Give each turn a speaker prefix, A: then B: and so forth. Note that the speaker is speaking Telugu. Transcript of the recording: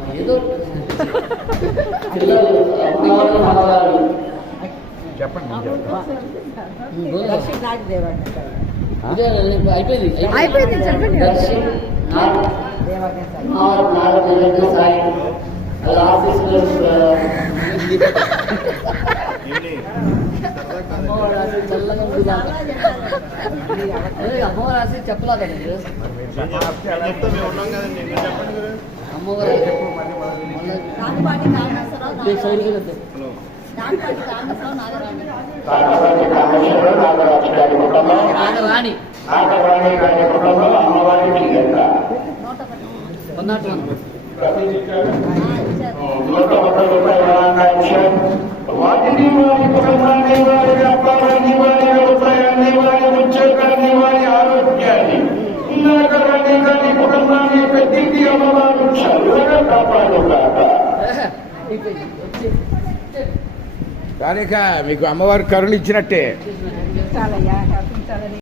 A: ఏదో పిల్లలు
B: చెప్పండి.
C: అయిపోయింది చెప్పండి.
A: సాయి అమ్మవారు రాసి చెప్పలా కదా అమ్మవారు రాణి
D: వాటిని వారి కుటుంబాన్ని వారి వ్యాపారాన్ని వారి వ్యవసాయాన్ని వారి ఉద్యోగాన్ని వారి ఆరోగ్యాన్ని నగరాన్ని వారి కుటుంబాన్ని ప్రతిదీ అమ్మవారు చల్లగా కాపాడుగాక.
B: కానీ మీకు అమ్మవారు కరుణ ఇచ్చినట్టే.